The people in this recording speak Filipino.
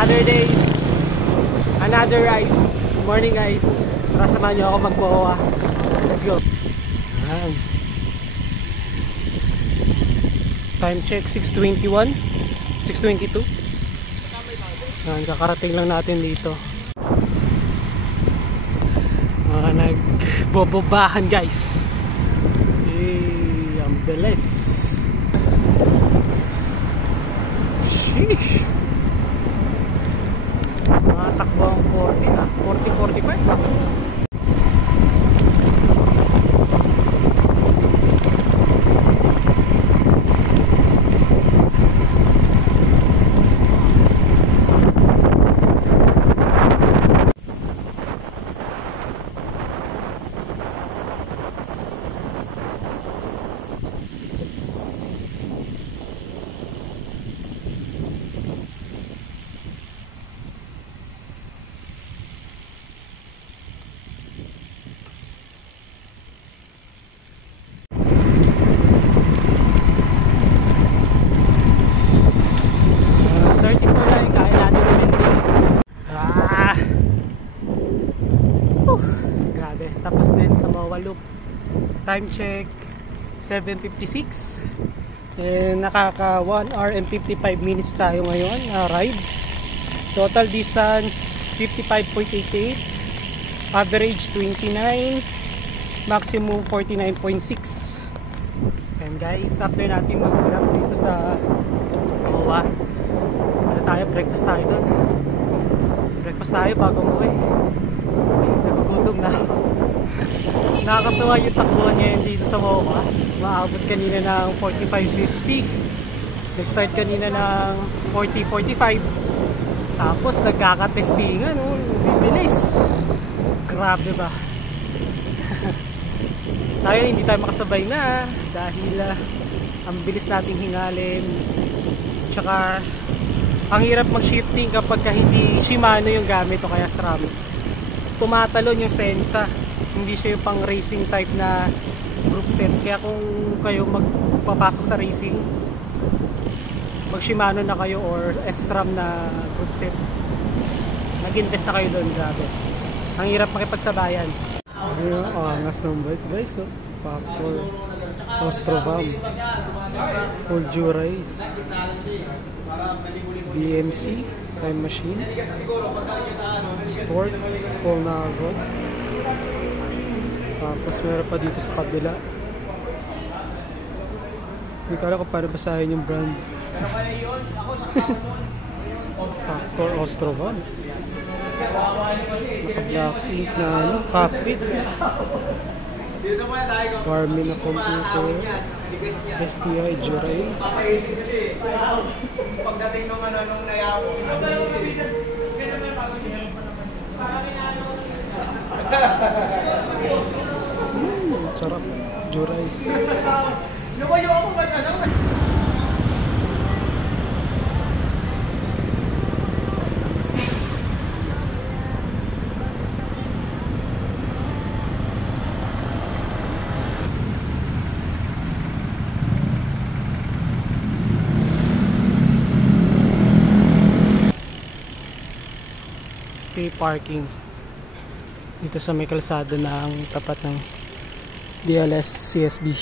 Another day, another ride. Good morning guys. Tara samahan nyo ako mag-boa. Let's go. Time check 6:21, 6:22. Kakarating lang natin dito. Nagbobobahan guys. Ang bilis. Sheesh. Mga takbo ang 40 na. 40-45. Tapos din sa Moa Loop. Time check 7:56. Nakaka 1 hour and 55 minutes tayo ngayon ride. Total distance 55.88, average 29, maximum 49.6. And guys, after natin mag-grabs dito sa Moa, ano tayo, breakfast tayo doon. Breakfast tayo bago umuwi. Nagugutom na ako. Nakakatuwa yung takbuhan ngayon dito sa Moa. Maabot kanina ng 45-50. Nag-start kanina ng 40-45. Tapos nagkakatestingan. Bibilis. Grabe ba? Tayo hindi tayo makasabay na dahil ang bilis nating hingalin. Tsaka ang hirap mag-shifting kapag hindi Shimano yung gamit o kaya SRAM. Tumatalon yung Sensa. Hindi siya yung pang racing type na group set. Kaya kung kayo magpapasok sa racing, mag Shimano na kayo or SRAM na group set, nag-invest na kayo doon. Grabe, ang hirap makipagsabayan. Angas ng bike guys. Factor Ostrovam, full Dura-Ace, BMC, Time Machine, Stork, Polnago. Tapos meron pa dito sa kabila. Hindi ko alam kung paano basahin yung brand. Factor Ostrovan. Naka-black ink na cockpit. Garmin na computer. STI Dura-Ace. Pagdating nung nung nayaw. Sarap. Dura-Ace. Lumayo ako ba ano? Parking dito sa may kalsada ng tapat ng DLS CSB.